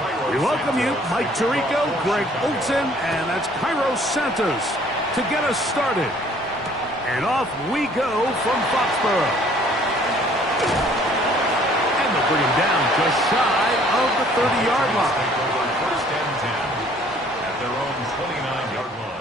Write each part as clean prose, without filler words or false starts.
We welcome you, Mike Tirico, Greg Olson, and that's Cairo Santos to get us started. And off we go from Foxborough. And they'll bring him down just shy of the 30-yard line. First and 10 at their own 29-yard line.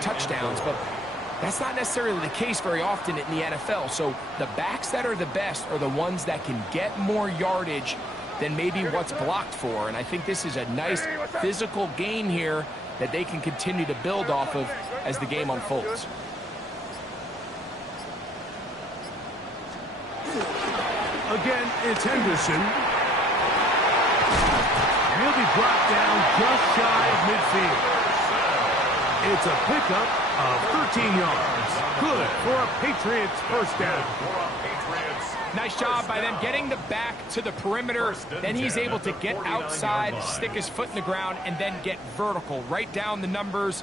Touchdowns, but that's not necessarily the case very often in the NFL. So the backs that are the best are the ones that can get more yardage than maybe what's blocked for. And I think this is a nice physical gain here that they can continue to build off of as the game unfolds. Again, it's Henderson. He'll be brought down just shy of midfield. It's a pickup of 13 yards. Good for a Patriots first down. Nice job by them getting the back to the perimeter. Then he's able to get outside, stick his foot in the ground, and then get vertical. Right down the numbers.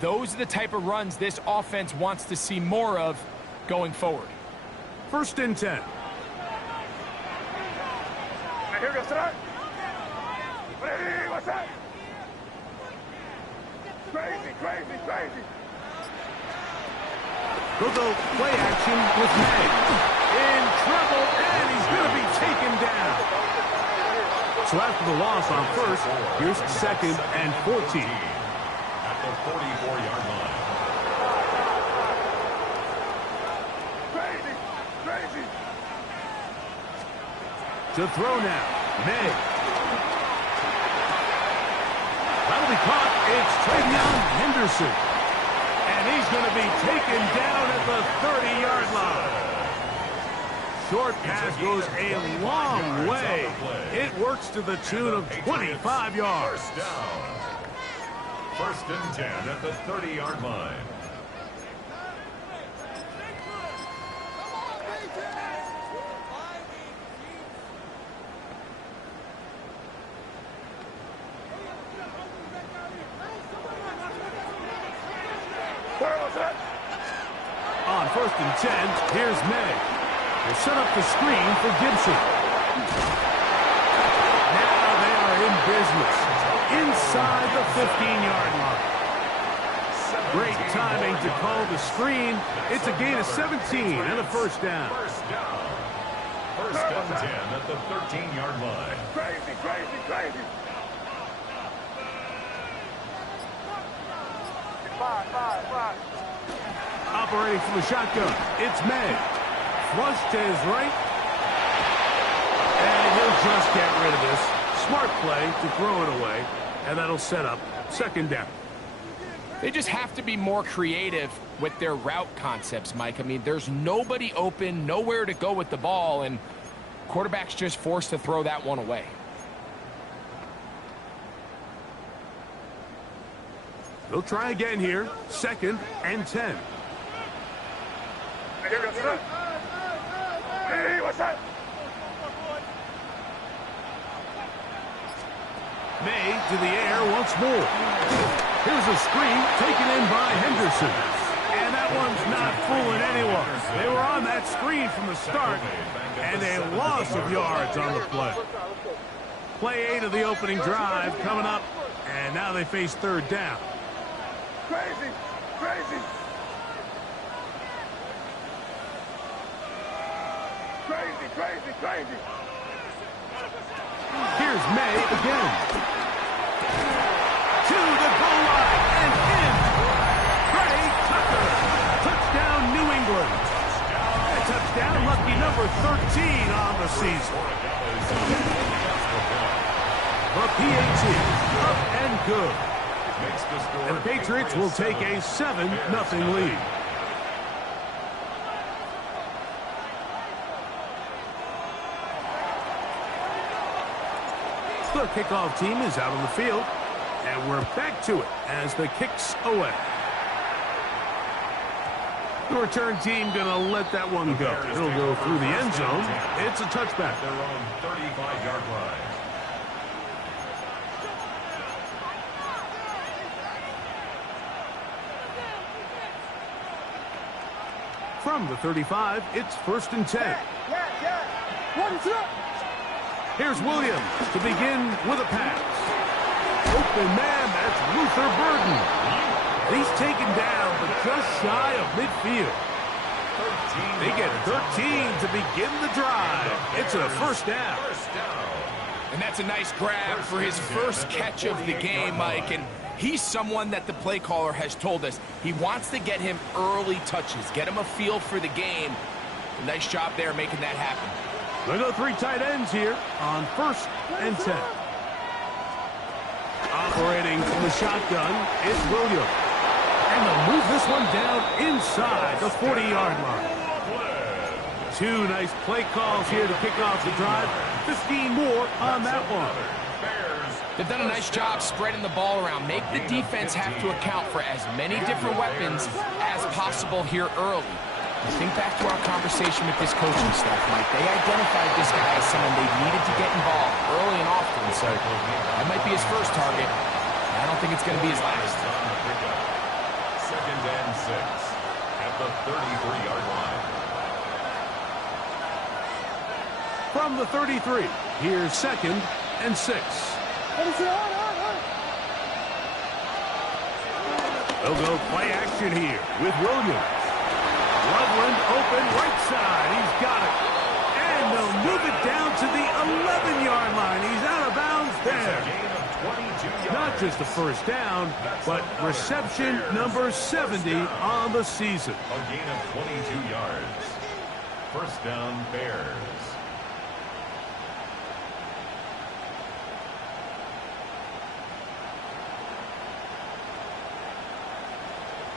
Those are the type of runs this offense wants to see more of going forward. First and 10. Here goes tonight. What's that? Crazy, crazy, crazy. They'll go play action with May. In trouble, and he's going to be taken down. So after the loss on first, here's second and 14. At the 44-yard line. Crazy, crazy. To throw now, May. That'll be caught. It's Travion Henderson. And he's going to be taken down at the 30-yard line. Short pass goes a long way. It works to the tune of 25 yards. First down. First and 10 at the 30-yard line. On first and 10, here's May. They set up the screen for Gibson. Now they are in business inside the 15-yard line. Great timing to call the screen. It's a gain of 17 and a first down. First down. First and 10 at the 13-yard line. Crazy, crazy, crazy. Five. Operating from the shotgun, it's May. Flush to his right. And he'll just get rid of this. Smart play to throw it away. And that'll set up second down. They just have to be more creative with their route concepts, Mike. I mean, there's nobody open, nowhere to go with the ball, and quarterback's just forced to throw that one away. They'll try again here. Second and 10. Hey, what's that? May to the air once more. Here's a screen taken in by Henderson. And that one's not fooling anyone. They were on that screen from the start, and a loss of yards on the play. Play 8 of the opening drive coming up, and now they face third down. Crazy, crazy. Crazy, crazy, crazy. Here's May again. To the goal line and in. Trey Tucker. Touchdown, New England. A touchdown, lucky number 13 on the season. The PAT, up and good. makes the score. And the Patriots will take a 7-0 lead. The kickoff team is out on the field, and we're back to it as the kick's away. The return team going to let that one go. It'll go through the end zone. It's a touchback. Their own 35-yard line. From the 35, it's 1st and 10. Here's Williams to begin with a pass. Open man, that's Luther Burden. And he's taken down, but just shy of midfield. They get 13 to begin the drive. It's a 1st down. And that's a nice grab for his first catch of the game, Mike. And he's someone that the play caller has told us he wants to get him early touches, get him a feel for the game. A nice job there making that happen. They go 3 tight ends here on 1st and 10. Operating from the shotgun is Williams. And they'll move this one down inside the 40-yard line. 2 nice play calls here to kick off the drive. 15 more on that one. They've done a nice job spreading the ball around. Make the defense have to account for as many different weapons as possible here early. I think back to our conversation with this coaching staff, Mike. They identified this guy as someone they needed to get involved early and often. So that might be his first target. I don't think it's going to be his last. 2nd and 6 at the 33-yard line. From the 33, here's 2nd and 6. They'll go play action here with Williams. Loveland open right side. He's got it. And they'll move it down to the 11-yard line. He's out of bounds there. Not just a 1st down, but reception number 70 on the season. A gain of 22 yards. 1st down, Bears.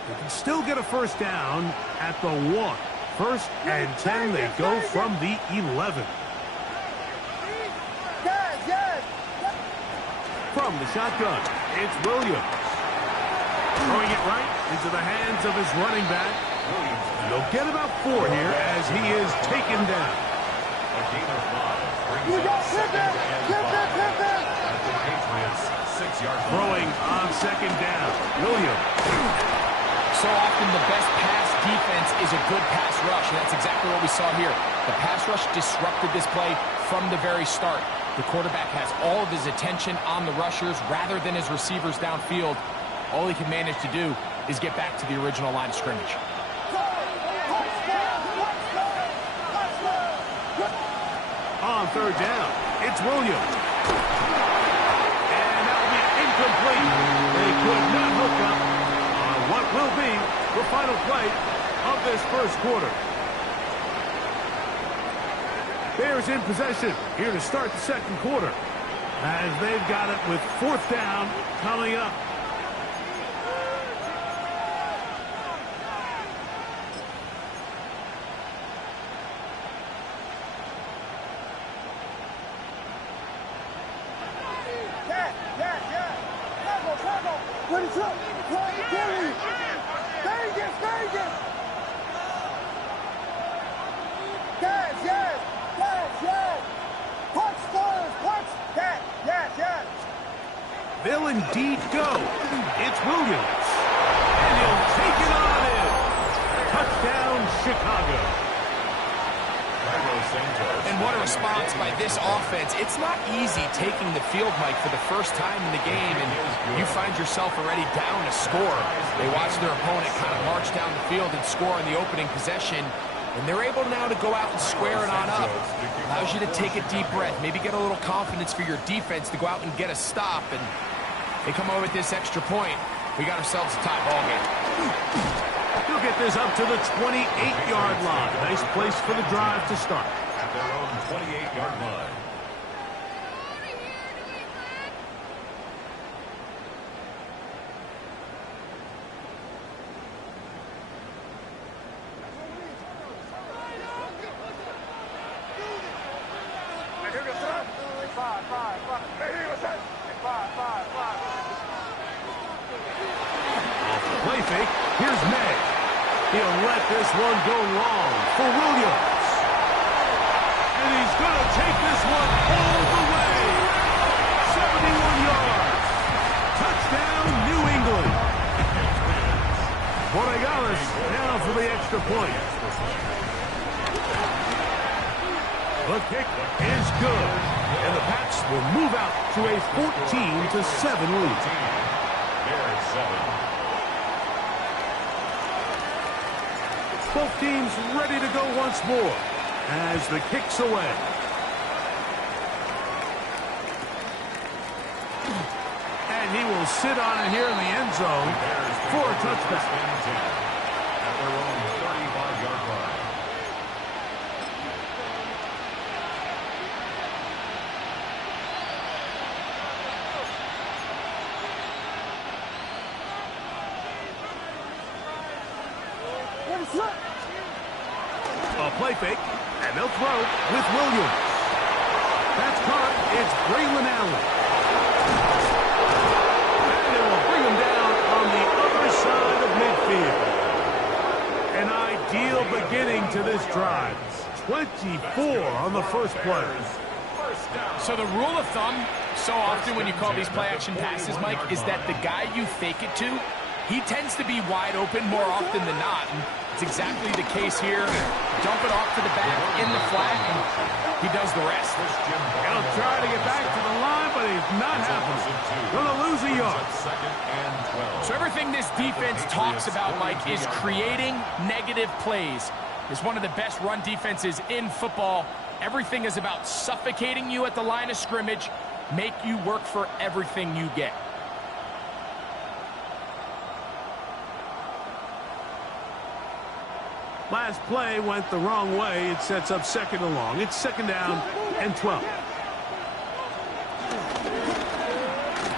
They can still get a 1st down at the 1. 1st and 10, they go from the 11. From the shotgun, it's Williams. Throwing it right into the hands of his running back. They'll get about 4 here as he is taken down. A gain of 5 brings up 2nd and 5 at the Patriots' 6-yard line. Throwing on 2nd down, Williams. So often the best pass defense is a good pass rush, and that's exactly what we saw here. The pass rush disrupted this play from the very start. The quarterback has all of his attention on the rushers rather than his receivers downfield. All he can manage to do is get back to the original line of scrimmage. On 3rd down, it's Williams. And that will be incomplete. They could not hook up on what will be the final play of this 1st quarter. Bears in possession here to start the 2nd quarter as they've got it with 4th down coming up. They'll indeed go. It's Williams. And he'll take it on in. Touchdown, Chicago. And what a response by this offense. It's not easy taking the field, Mike, for the first time in the game, and you find yourself already down a score. They watch their opponent kind of march down the field and score in the opening possession, and they're able now to go out and square it on up. Allows you to take a deep breath, maybe get a little confidence for your defense to go out and get a stop, and they come over with this extra point. We got ourselves a tie ball game. He'll get this up to the 28-yard line. Nice place for the drive to start. At their own 28-yard line. fake. Here's May. He'll let this one go long for Williams. And he's going to take this one all the way. 71 yards. Touchdown, New England. Borregales now for the extra point. The kick is good. And the Pats will move out to a 14-7 lead. Both teams ready to go once more as the kick's away. And he will sit on it here in the end zone for a touchback. At their own 35-yard line. A play fake, and they'll throw with Williams. That's caught. It's Braylon Allen. And they will bring him down on the other side of midfield. An ideal beginning to this drive. 24 on the first play. So the rule of thumb, so often when you call these play-action passes, Mike, is that the guy you fake it to, he tends to be wide open more often than not. And it's exactly the case here. Dump it off to the back in the flat, and he does the rest. He'll try to get back to the line, but he's not happening. Going to lose a yard. So everything this defense talks about, Mike, is creating negative plays. It's one of the best run defenses in football. Everything is about suffocating you at the line of scrimmage, make you work for everything you get. Last play went the wrong way. It sets up second and long. It's second down and 12.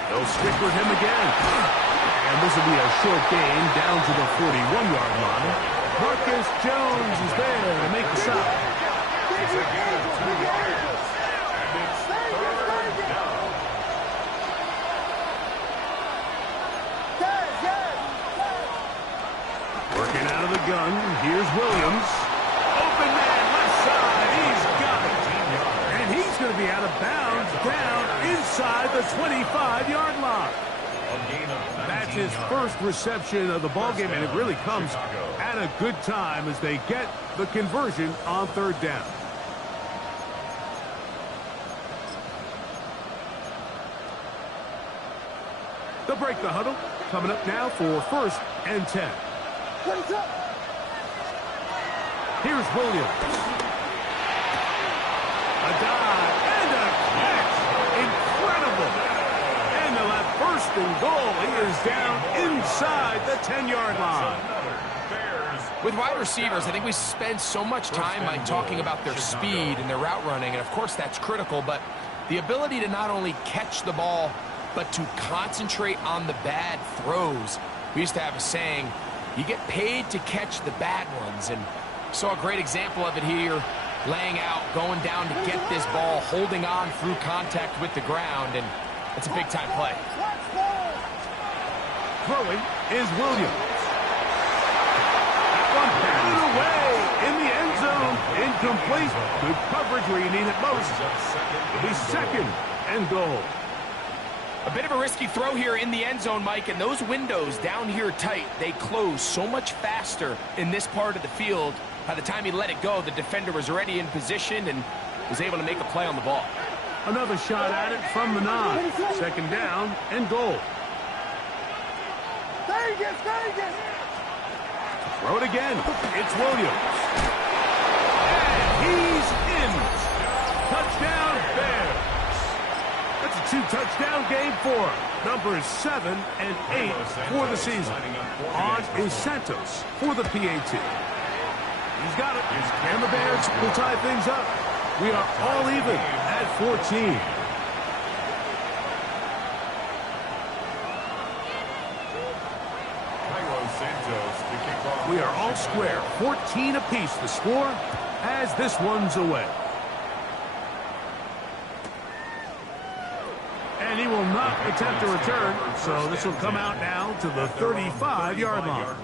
They'll stick with him again. And this will be a short gain down to the 41-yard line. Marcus Jones is there to make the stop. It's a gain of 2 yards. And it's third down. Working out of the gun. Here's Williams. Open man, left side. He's got it. And he's going to be out of bounds down inside the 25-yard line. That's his first reception of the ballgame, and it really comes at a good time as they get the conversion on third down. They'll break the huddle. Coming up now for first and 10. Here's Williams. A dive and a catch. Incredible. And they'll have first and goal. He is down inside the 10-yard line. With wide receivers, I think we spend so much time like talking about their speed and their route running, and of course that's critical, but the ability to not only catch the ball, but to concentrate on the bad throws. We used to have a saying, you get paid to catch the bad ones, and saw a great example of it here, laying out, going down to get this ball, holding on through contact with the ground, and it's a big-time play. Throwing is Williams. That one batted away in the end zone. Incomplete. Good coverage where you need it most. It'll be second and goal. A bit of a risky throw here in the end zone, Mike, and those windows down here tight, they close so much faster in this part of the field. By the time he let it go, the defender was already in position and was able to make a play on the ball. Another shot at it from the 9. Second down and goal. Throw it again. It's Williams. And he's in. Touchdown, Bears. That's a 2-touchdown game for him. Numbers 7 and 8 for the season. On is Santos for the PAT. He's got it. And the Bears will tie things up. We are all even at 14. We are all square. 14 apiece the score as this one's away. And he will not attempt to return, so this will come out now to the 35-yard line.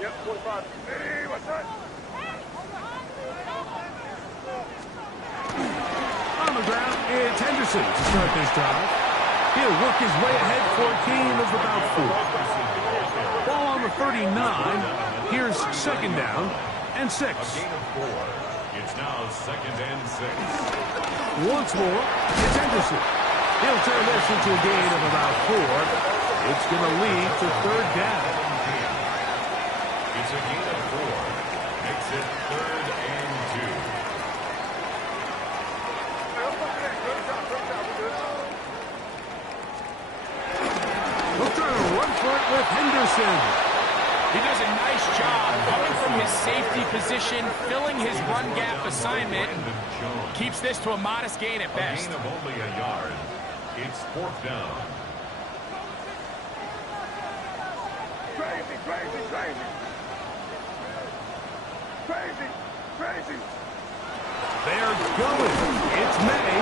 Yep, 45. Hey, what's that? On the ground, it's Henderson to start this drive. He'll work his way ahead for a gain of about 4. Ball on the 39. Here's second down and 6. It's now second and 6. Once more, it's Henderson. He'll turn this into a gain of about 4. It's going to lead to third down. It's a gain of 4. Makes it third and 2. He'll try to run for it with Henderson. He does a nice job coming from his safety position, filling his run gap assignment. Keeps this to a modest gain at best. A gain of only a yard. It's fourth down. Crazy, crazy, crazy. Crazy, crazy. They're going. It's May.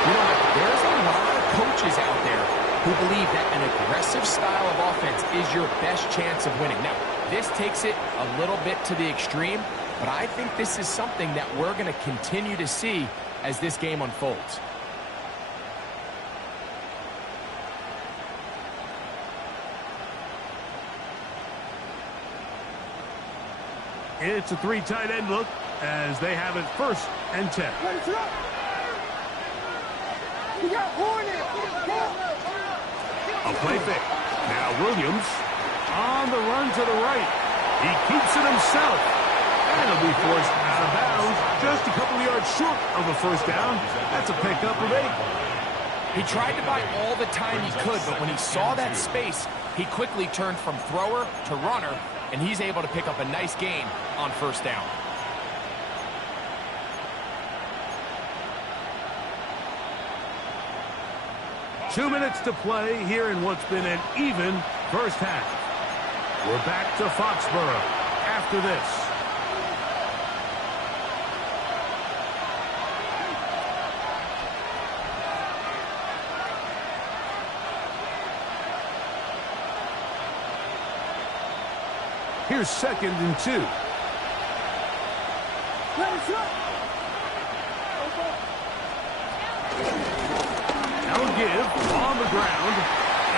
You know, there's a lot of coaches out there who believe that an aggressive style of offense is your best chance of winning. Now, this takes it a little bit to the extreme, but I think this is something that we're going to continue to see as this game unfolds. It's a 3 tight end look as they have it first and 10. You got Hornet. A play fake. Now Williams on the run to the right. He keeps it himself. And he'll be forced out of bounds just a couple of yards short of a first down. That's a pickup of 8. He tried to buy all the time he could, but when he saw that space, he quickly turned from thrower to runner, and he's able to pick up a nice gain on first down. Two minutes to play here in what's been an even first half. We're back to Foxborough after this. Here's second and 2. Now a give on the ground,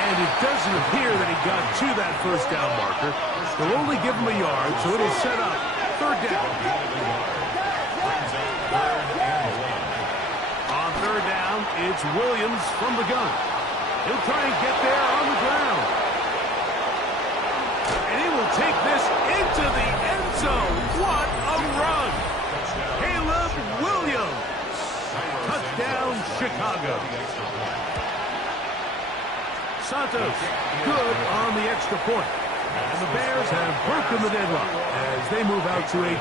and it doesn't appear that he got to that first down marker. They'll only give him a yard, so it'll set up third down. On third down, it's Williams from the gun. He'll try and get there on the ground. And he will take this into the end zone. What a run! Caleb Williams. Touchdown, Chicago. Santos, good on the extra point. And the Bears have broken the deadlock as they move out to a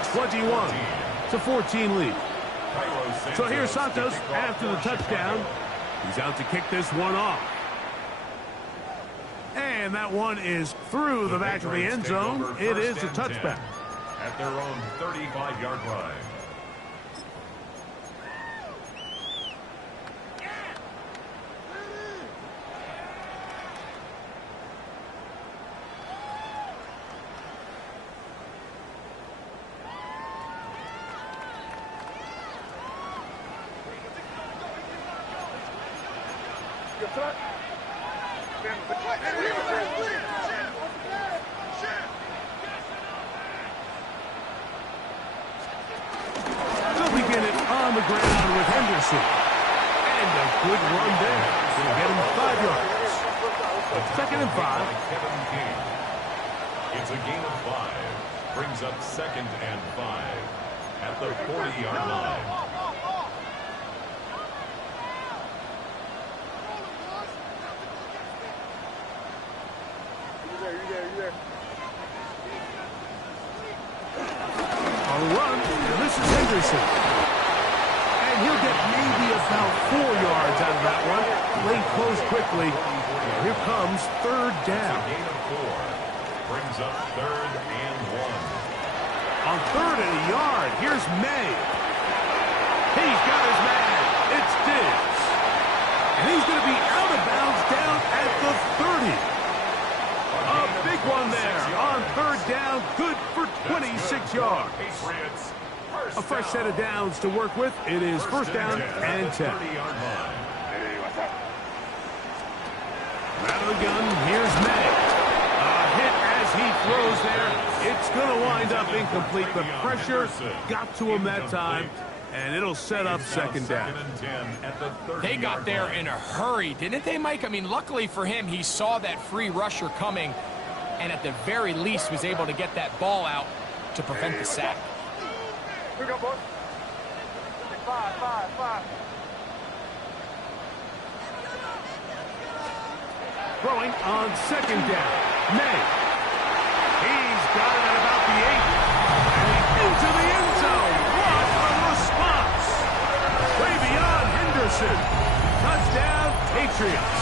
21-14 lead. So here's Santos after the touchdown. He's out to kick this one off. And that one is through the back of the end zone. It is a touchback. At their own 35-yard line. They'll begin it on the ground with Henderson. And a good run there. Going to get him 5 yards. Second and 5. It's a gain of 5. Brings up second and 5 at the 40-yard line. A run, and this is Henderson. And he'll get maybe about 4 yards out of that one. Lane closed quickly. Here comes third down. Gain of 4. Brings up 3rd and 1. On 3rd and a yard, here's May. He's got his man. It's Diggs. And he's going to be out of bounds down at the 30. A big one there on 3rd down. Good for 26 yards. Patriots. A fresh set of downs to work with. It is 1st down and 10. Out of the gun, here's May. A hit as he throws there. It's going to wind up incomplete. The pressure got to him that time, and it'll set up 2nd down. They got there in a hurry, didn't they, Mike? I mean, luckily for him, he saw that free rusher coming, and at the very least was able to get that ball out to prevent the sack. Here we go, boys. 5. Throwing on 2nd down. May. He's got it at about the 8. And he's into the end zone. What a response. Way beyond Henderson. Touchdown, Patriots.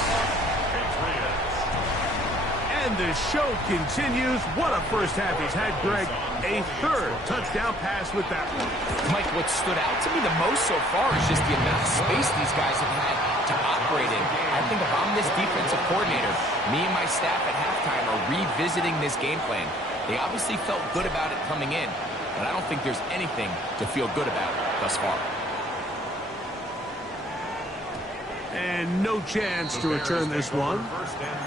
And the show continues. What a first half he's had, Greg. A 3rd touchdown pass with that one. Mike, what stood out to me the most so far is just the amount of space these guys have had to operate in. I think if I'm this defensive coordinator, me and my staff at halftime are revisiting this game plan. They obviously felt good about it coming in, but I don't think there's anything to feel good about thus far. And no chance to return this one.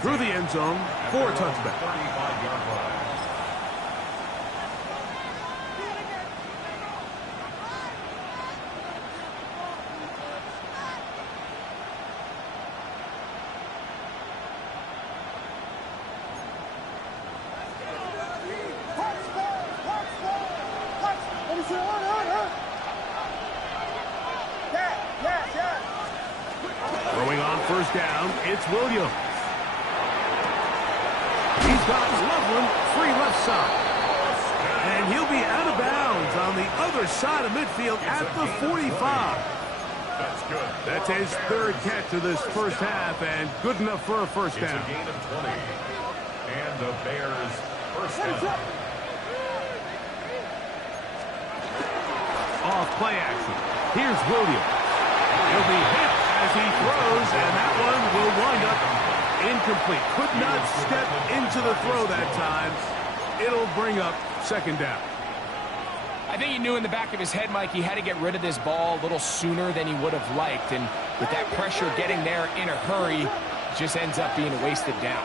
Through the end zone for a touchback. 35-yard line. Throwing on 1st down, it's Williams. He's got Loveland free left side. And he'll be out of bounds on the other side of midfield at the 45. That's good. That's his 3rd catch of this first half, and good enough for a 1st down. It's a gain of 20. And the Bears' 1st down. Off play action. Here's Williams. He'll be hit as he throws, and that one will wind up incomplete. Could not step into the throw that time. It'll bring up 2nd down. I think he knew in the back of his head, Mike, he had to get rid of this ball a little sooner than he would have liked. And with that pressure getting there in a hurry, it just ends up being a wasted down.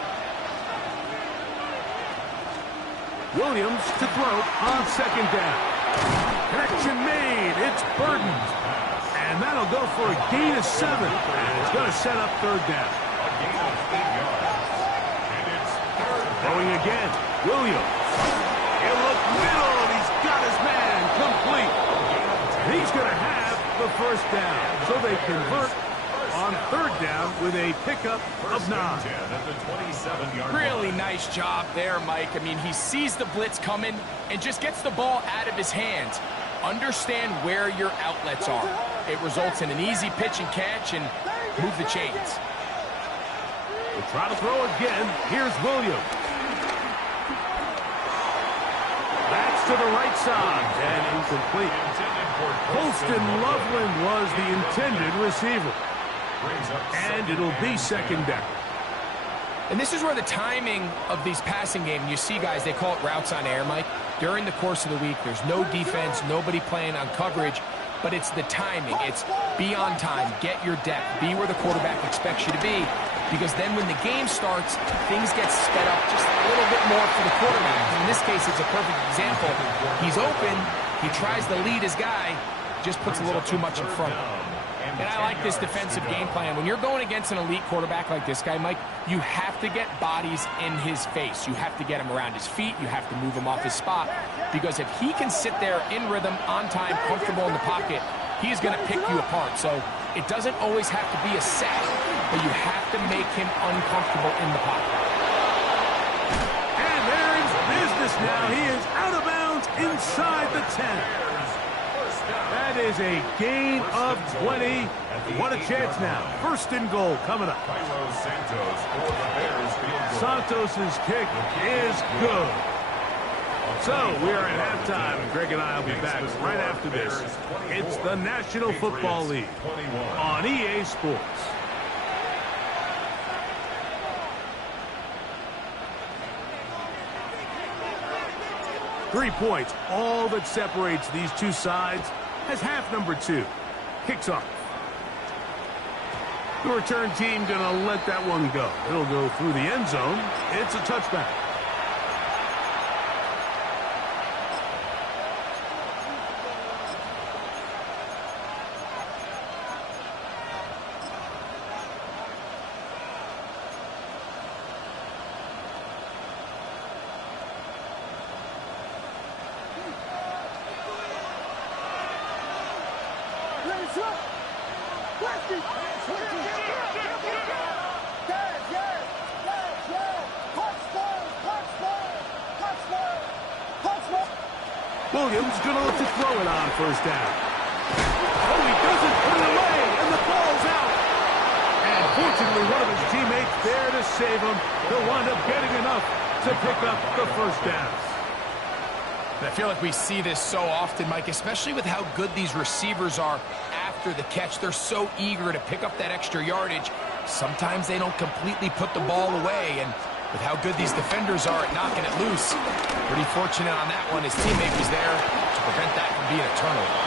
Williams to throw on 2nd down. Connection made. It's Burden. And that'll go for a gain of 7. And it's going to set up 3rd down. A gain of 8 yards. And it's 3rd down. Throwing again. Williams. He'll look middle, and he's got his man complete. He's going to have the 1st down. So they convert on 3rd down with a pickup of 9. At the 27-yard Really line. nice job there, Mike. I mean, he sees the blitz coming and just gets the ball out of his hands. Understand where your outlets are. It results in an easy pitch and catch and move the chains. We'll try to throw again. Here's Williams. That's to the right side and incomplete. Colston Loveland was the intended receiver. And it'll be 2nd down. And this is where the timing of these passing games, you see guys, they call it routes on air, Mike. During the course of the week, there's no defense, nobody playing on coverage, but it's the timing. It's be on time, get your depth, be where the quarterback expects you to be, because then when the game starts, things get sped up just a little bit more for the quarterback. In this case, it's a perfect example. He's open, he tries to lead his guy, just puts a little too much in front of him. And I like this defensive game plan. When you're going against an elite quarterback like this guy, Mike, you have to get bodies in his face. You have to get him around his feet. You have to move him off his spot. Because if he can sit there in rhythm, on time, comfortable in the pocket, he's going to pick you apart. So it doesn't always have to be a sack, but you have to make him uncomfortable in the pocket. And there is business now. He is out of bounds inside the 10. That is a gain of 20. What a chance now. First and goal coming up. Santos' kick is good. So we are at halftime, and Greg and I will be back right after this. It's the National Football League on EA Sports. Three points, all that separates these two sides, as half number 2 kicks off. The return team going to let that one go. It'll go through the end zone. It's a touchback. Williams going to look to throw it on first down. Oh, he doesn't put it away, and the ball's out. And fortunately, one of his teammates there to save him. He'll wind up getting enough to pick up the first down. I feel like we see this so often, Mike, especially with how good these receivers are after the catch. They're so eager to pick up that extra yardage. Sometimes they don't completely put the ball away, and with how good these defenders are at knocking it loose, pretty fortunate on that one. His teammate was there to prevent that from being a turnover.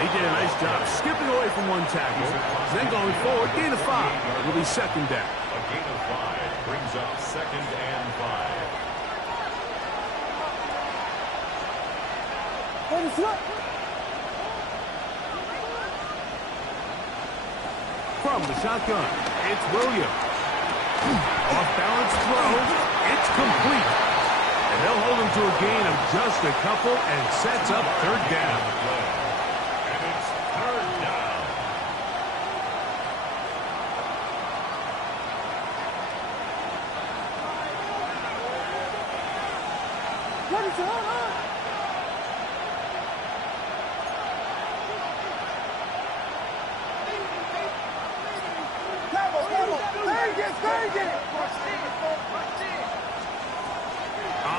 They did a nice job skipping away from one tackle, then going forward, gain of 5. Will be second down. A gain of 5 brings up 2nd and 5. From the shotgun, it's Williams. Off-balance throw, it's complete. And they'll hold him to a gain of just a couple and sets up third down. And it's third down. What is going on?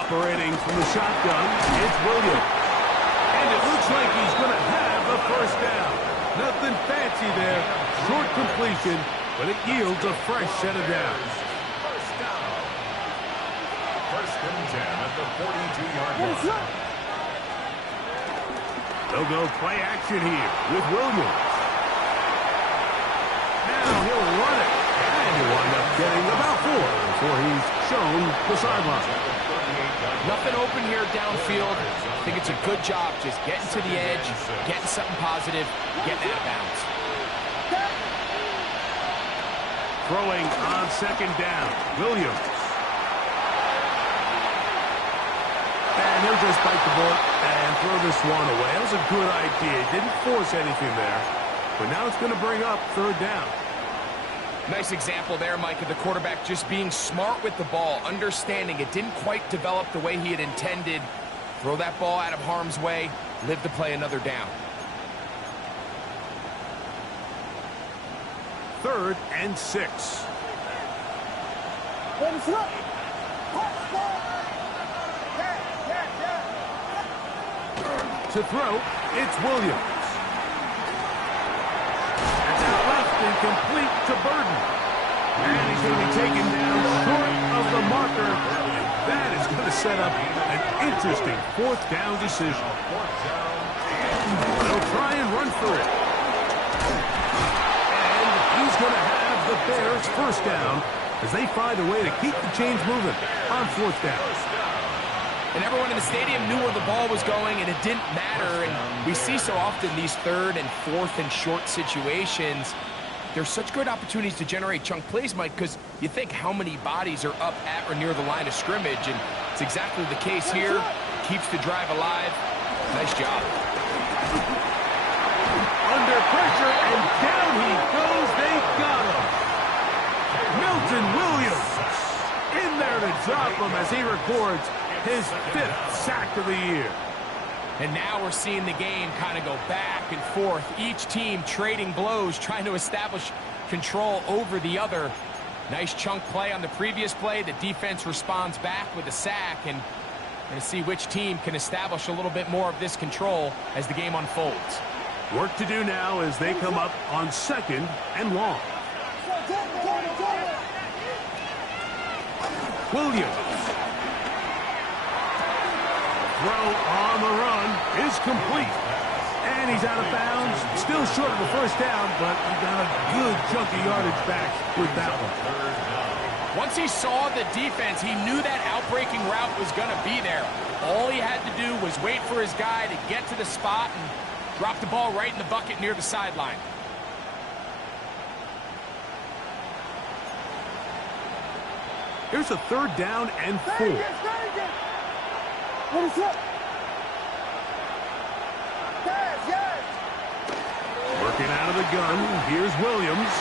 Operating from the shotgun, it's Williams. And it looks like he's going to have the first down. Nothing fancy there. Short completion, but it yields a fresh set of downs. First down. First and 10 at the 42-yard line. They'll go play action here with Williams. Now he'll run it. And he'll wind up getting about 4 before he's shown the sideline. Nothing open here downfield. I think it's a good job just getting to the edge, getting something positive, getting out of bounds. Throwing on second down, Williams. And he'll just bite the bullet and throw this one away. That was a good idea. Didn't force anything there. But now it's going to bring up third down. Nice example there, Mike, of the quarterback just being smart with the ball, understanding it didn't quite develop the way he had intended. Throw that ball out of harm's way, live to play another down. 3rd and 6. To throw, it's Williams. Incomplete to Burden. And he's going to be taken down short of the marker. That is going to set up an interesting 4th down decision. They'll try and run for it. And he's going to have the Bears first down as they find a way to keep the chains moving on 4th down. And everyone in the stadium knew where the ball was going, and it didn't matter. And we see so often these 3rd and 4th and short situations. There's such good opportunities to generate chunk plays, Mike, because you think how many bodies are up at or near the line of scrimmage, and it's exactly the case here. Keeps the drive alive. Nice job. Under pressure, and down he goes. They got him. Milton Williams in there to drop him as he records his 5th sack of the year. And now we're seeing the game kind of go back and forth. Each team trading blows, trying to establish control over the other. Nice chunk play on the previous play. The defense responds back with a sack, and we're going to see which team can establish a little bit more of this control as the game unfolds. Work to do now as they come up on 2nd and long. Williams. Throw on the run is complete. And he's out of bounds. Still short of the first down, but he got a good chunk of yardage back with that one. Once he saw the defense, he knew that outbreaking route was going to be there. All he had to do was wait for his guy to get to the spot and drop the ball right in the bucket near the sideline. Here's a 3rd down and 4. What is up? Yes. Working out of the gun. Here's Williams.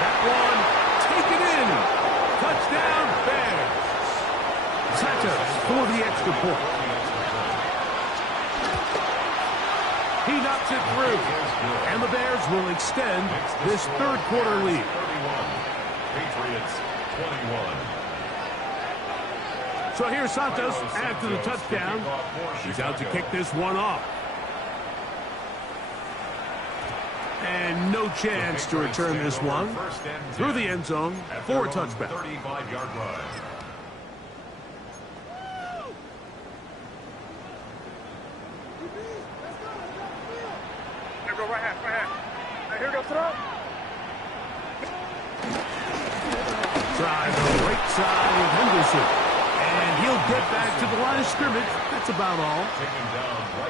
That one taken in. Touchdown, Bears. Santos for the extra point. He knocks it through. And the Bears will extend this 3rd quarter lead. Patriots 21. So here's Santos after the touchdown. He's out to kick this one off. And no chance to return this one through the end zone for a touchback. 35-yard run. Here go right hand. Here go throw. Try the right side of Henderson. And he'll get back to the line of scrimmage. That's about all.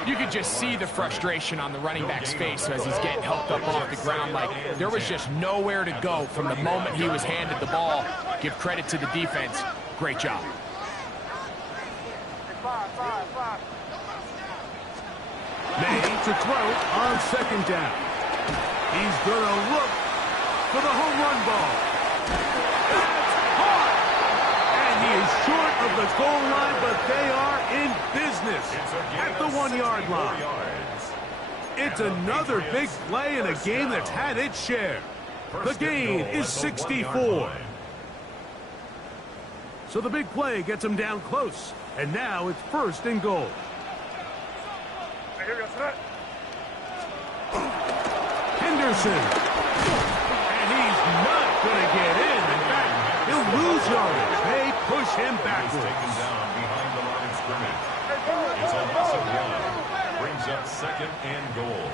You could just see the frustration on the running back's face as he's getting helped up off the ground. Like, there was just nowhere to go from the moment he was handed the ball. Give credit to the defense. Great job. May to throw on 2nd down. He's going to look for the home run ball. That's hard. And he is short of the goal line, but they are in business at the 1-yard line. It's another big play in a game that's had its share. The gain is 64. So the big play gets him down close. And now it's 1st and goal. Here goes throw. Henderson. And he's not going to get in. In fact, he'll lose yardage. They push him backwards. Taken down behind the line of scrimmage. It's a loss of 1. Brings up 2nd and goal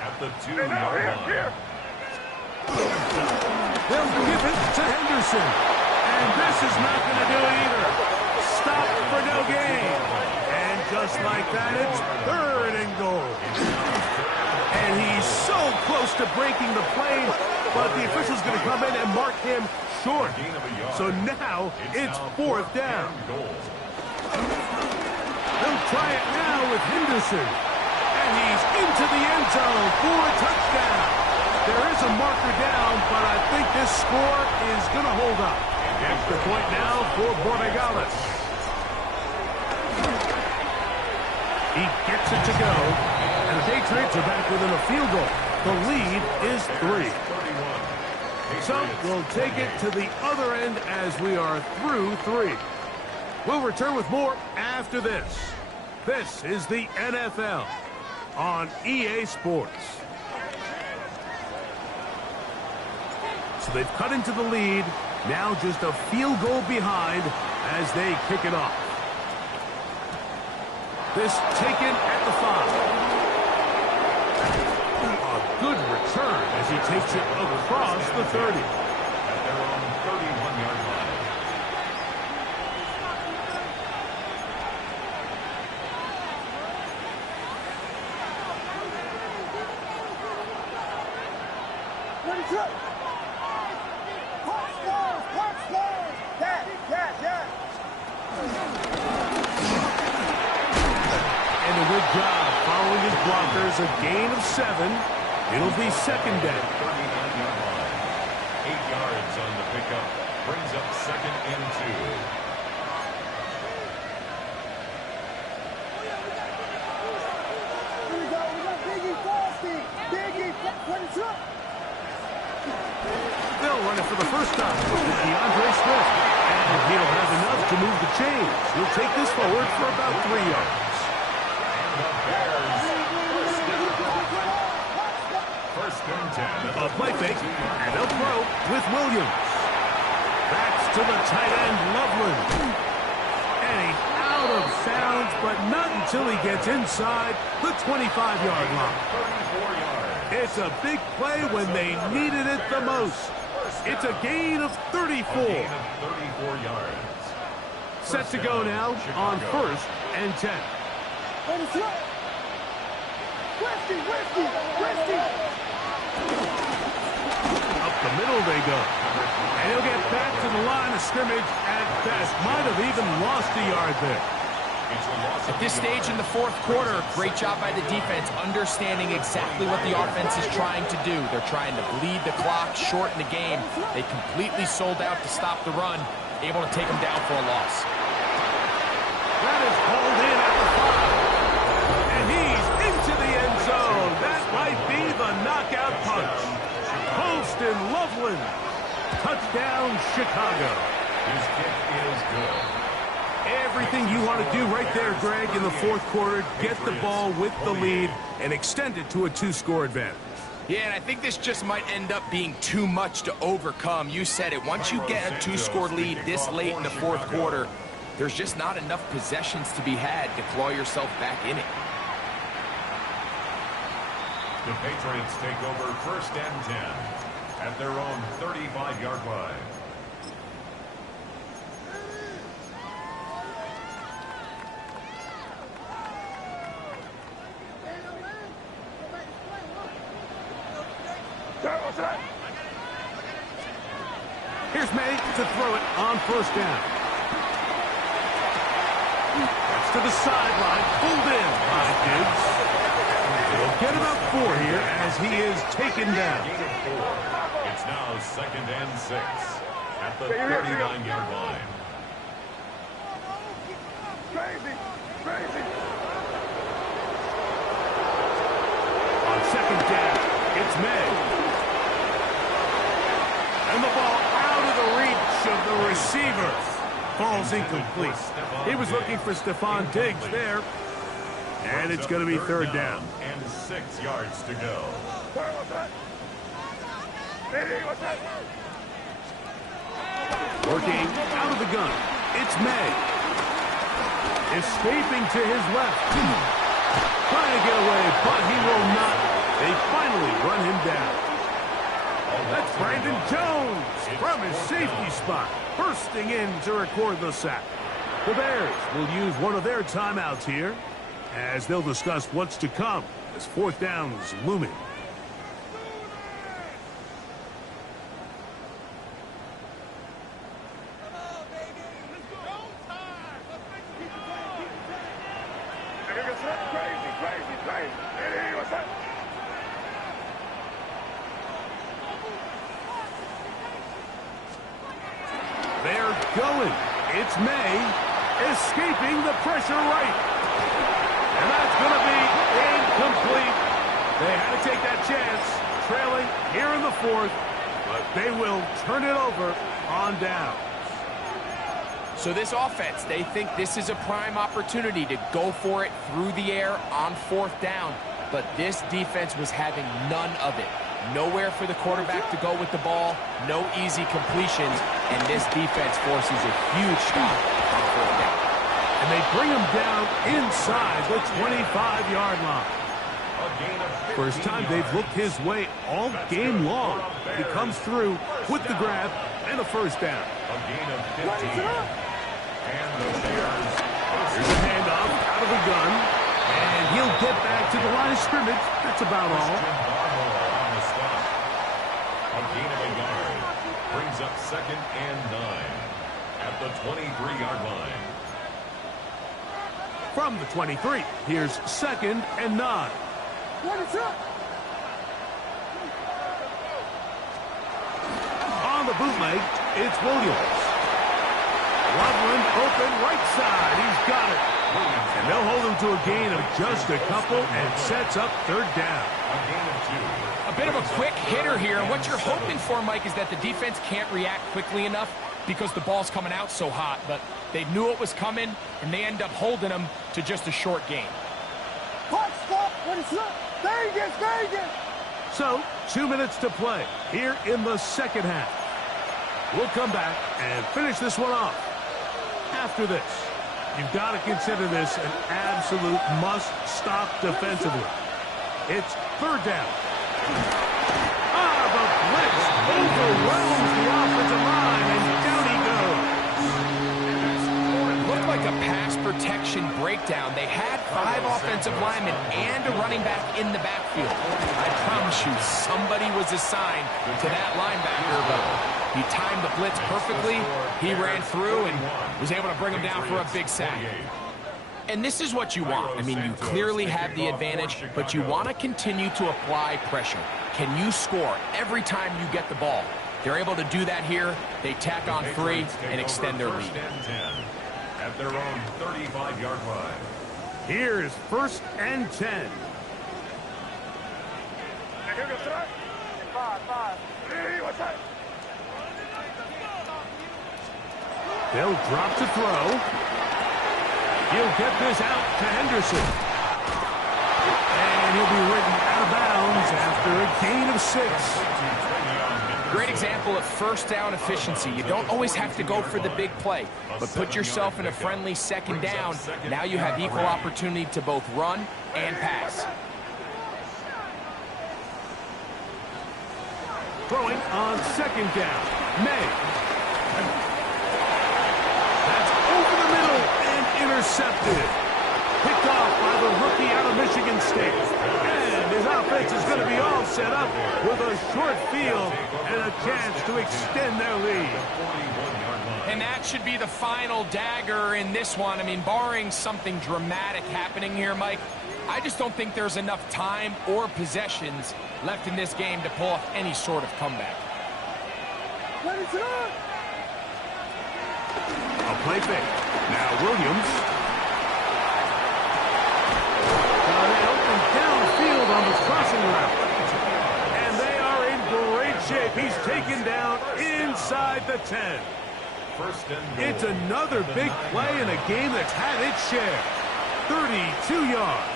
at the 2-yard line. They'll give it to Henderson. And this is not going to do it either. Stop for no gain. And just like that, it's 3rd and goal. And he's so close to breaking the play, but the official's going to come in and mark him short. So now it's 4th down. They'll try it now with Henderson. And he's into the end zone for a touchdown. There is a marker down, but I think this score is going to hold up. Extra point now for Borregales. He gets it to go, and the Patriots are back within a field goal. The lead is 3. So we'll take it to the other end as we are through 3. We'll return with more after this. This is the NFL on EA Sports. So they've cut into the lead. Now just a field goal behind as they kick it off. This taken at the 5. A good return as he takes it across the 30. At their own 31-yard line. What is up? And a good job following his blockers. A gain of 7. It'll be 2nd down. 39-yard line. 8 yards on the pickup. Brings up 2nd and 2. to move the chains. He'll take this forward for about 3 yards. First and 10. A play fake, and they'll throw with Williams. Backs to the tight end, Loveland. And he's out of bounds, but not until he gets inside the 25-yard line. 34 yards. It's a big play when they needed it the most. It's a gain of 34. A gain of 34 yards. Set to go now on 1st and 10. Up the middle they go. And he'll get back to the line of scrimmage at best. Might have even lost a yard there. At this stage in the 4th quarter, great job by the defense understanding exactly what the offense is trying to do. They're trying to bleed the clock, shorten the game. They completely sold out to stop the run, able to take them down for a loss. That is hauled in at the 5. And he's into the end zone. That might be the knockout punch. Post and Loveland. Touchdown, Chicago. His kick is good. Everything you want to do right there, Greg, in the 4th quarter. Get the ball with the lead and extend it to a 2-score advantage. Yeah, and I think this just might end up being too much to overcome. You said it. Once you get a 2-score lead this late in the 4th quarter, there's just not enough possessions to be had to claw yourself back in it. The Patriots take over 1st and 10 at their own 35-yard line. Here's May to throw it on 1st down. That's to the sideline, pulled in by Diggs. He'll get about 4 here as he is taken down. It's now 2nd and 6 at the 39-yard line. On 2nd down, it's May. And the ball out of the reach of the receiver. Falls incomplete. He was looking for Stephon Diggs there. And it's going to be 3rd down. And 6 yards to go. Working out of the gun. It's May. Escaping to his left. Trying to get away, but he will not. They finally run him down. That's Brandon Jones from his safety spot, bursting in to record the sack. The Bears will use one of their timeouts here as they'll discuss what's to come as 4th down is looming. They're going. It's May escaping the pressure right. And that's going to be incomplete. They had to take that chance, trailing here in the 4th, but they will turn it over on down. So this offense, they think this is a prime opportunity to go for it through the air on 4th down, but this defense was having none of it. Nowhere for the quarterback to go with the ball, no easy completions, and this defense forces a huge stop on 4th down. And they bring him down inside the 25-yard line. First time they've looked his way all game long. He comes through with the grab and a 1st down. A gain of 15. And the Bears. Here's a handoff out of the gun. And he'll get back to the line of scrimmage. That's about all. A gain of a yard. Brings up 2nd and 9 at the 23-yard line. From the 23, here's 2nd and 9. On the bootleg, it's Williams. Loveland open right side. He's got it. And they'll hold him to a gain of just a couple and sets up 3rd down. A gain of 2. A bit of a quick hitter here. What you're hoping for, Mike, is that the defense can't react quickly enough because the ball's coming out so hot, but they knew it was coming, and they end up holding them to just a short gain. So, 2 minutes to play here in the second half. We'll come back and finish this one off. After this, you've got to consider this an absolute must-stop defensively. It's third down. The blitz overwhelms the offensive line, and down he goes. It looked like a pass protection breakdown. They had 5 offensive linemen and a running back in the backfield. I promise you, somebody was assigned to that linebacker, but he timed the blitz perfectly. He ran through and was able to bring him down for a big sack. And this is what you want. I mean, you clearly have the advantage, but you want to continue to apply pressure. Can you score every time you get the ball? They're able to do that here. They tack on 3 and extend their lead. At their own 35-yard line. Here's 1st and 10. They'll drop to throw. He'll get this out to Henderson. And he'll be ridden out of bounds after a gain of 6. Great example of first down efficiency. You don't always have to go for the big play, but put yourself in a friendly second down. Now you have equal opportunity to both run and pass. Throwing on 2nd down. May. That's over the middle and intercepted. Picked off by the rookie out of Michigan State. And his offense is going to be all set up with a short field and a chance to extend their lead. And that should be the final dagger in this one. I mean, barring something dramatic happening here, Mike, I just don't think there's enough time or possessions left in this game to pull off any sort of comeback. A play fake. Now Williams. They open downfield on the crossing route. And they are in great shape. He's taken down inside the 10. It's another big play in a game that's had its share. 32 yards.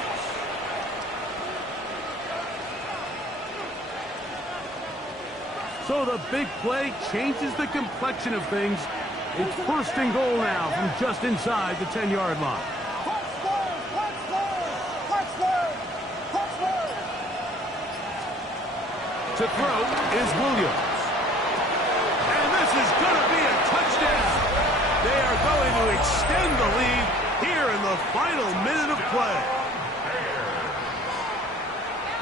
So the big play changes the complexion of things. It's 1st and goal now from just inside the 10-yard line. To throw is Williams. And this is going to be a touchdown. They are going to extend the lead here in the final minute of play.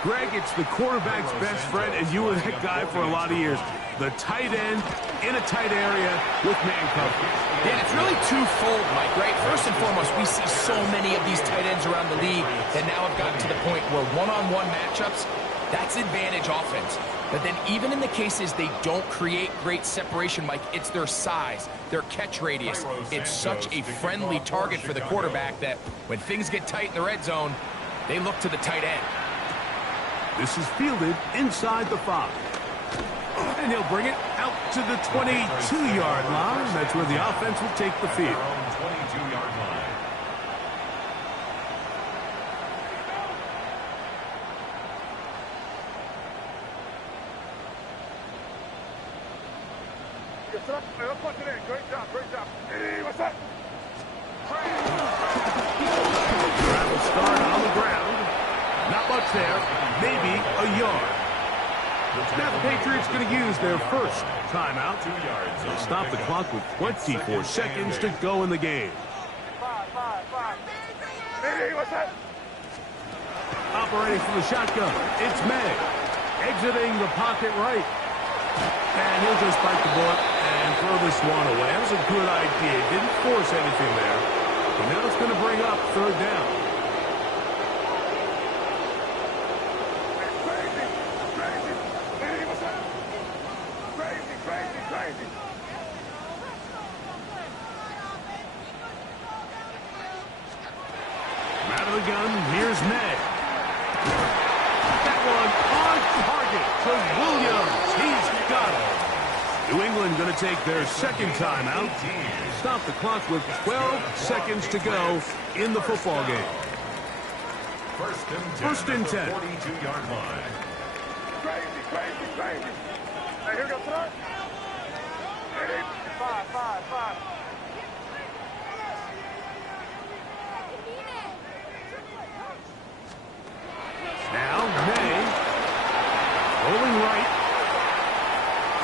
Greg, it's the quarterback's best friend, and you were that guy for a lot of years. The tight end in a tight area with man coverage. Yeah, it's really twofold, Mike, right? First and foremost, we see so many of these tight ends around the league that now have gotten to the point where one-on-one matchups, that's advantage offense. But then even in the cases they don't create great separation, Mike, it's their size, their catch radius. It's such a friendly target for the quarterback that when things get tight in the red zone, they look to the tight end. This is fielded inside the 5. And he'll bring it out to the 22-yard line. That's where the offense will take the field. 22-yard line. Great job, great job. Hey, what's up? Travel start on the ground. Not much there. Maybe a yard. Now the Patriots going to use their first timeout. 2 yards. They'll stop the clock with 24 seconds to go in the game. Hey, what's up? Operating from the shotgun, it's May. Exiting the pocket right. And he'll just bite the bullet and throw this one away. That was a good idea. Didn't force anything there. But now it's going to bring up 3rd down. Out of the gun, here's May. That one on target to Williams. He's got it. New England going to take their second timeout. Stop the clock with 12 seconds to go in the football game. First and 10. 42-yard line. Crazy. Hey, here goes front. 5. Now, May. Rolling right.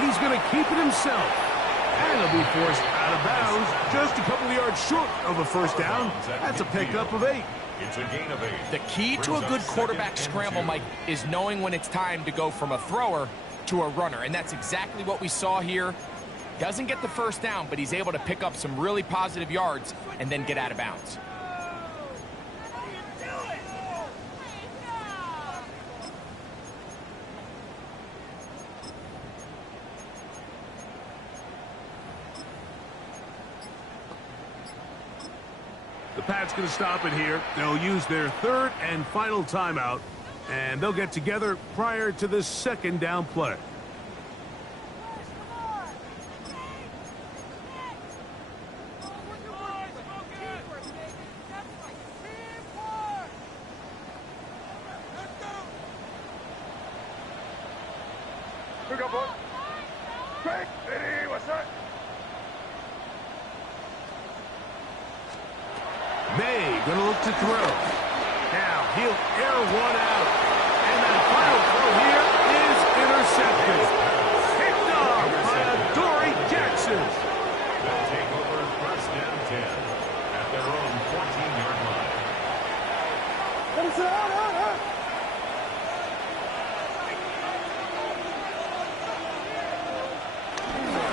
He's going to keep it himself. And he'll be forced out of bounds just a couple of yards short of a first down. That's a pickup of 8. It's a gain of 8. The key to a good quarterback scramble, Mike, is knowing when it's time to go from a thrower to a runner. And that's exactly what we saw here. Doesn't get the first down, but he's able to pick up some really positive yards and then get out of bounds. The Pats going to stop it here. They'll use their third and final timeout, and they'll get together prior to this second down play. Here go, boys. Craig, ready, what's that? May going to look to throw. Now he'll air one out. And that final throw here is intercepted. Picked off by Adoree Jackson. They'll take over first and 10 at their own 14-yard line. What is that?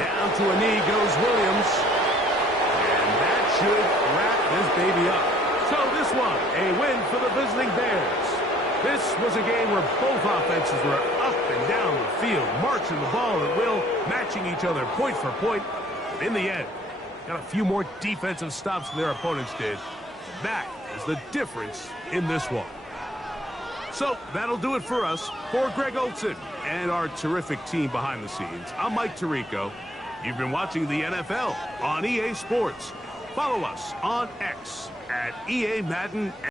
Down to a knee goes Williams. And that should wrap this baby up. So this one, a win for the visiting Bears. This was a game where both offenses were up and down the field, marching the ball at will, matching each other point for point. But in the end, got a few more defensive stops than their opponents did. That is the difference in this one. So that'll do it for us. For Greg Olson and our terrific team behind the scenes, I'm Mike Tirico. You've been watching the NFL on EA Sports. Follow us on X at EA Madden.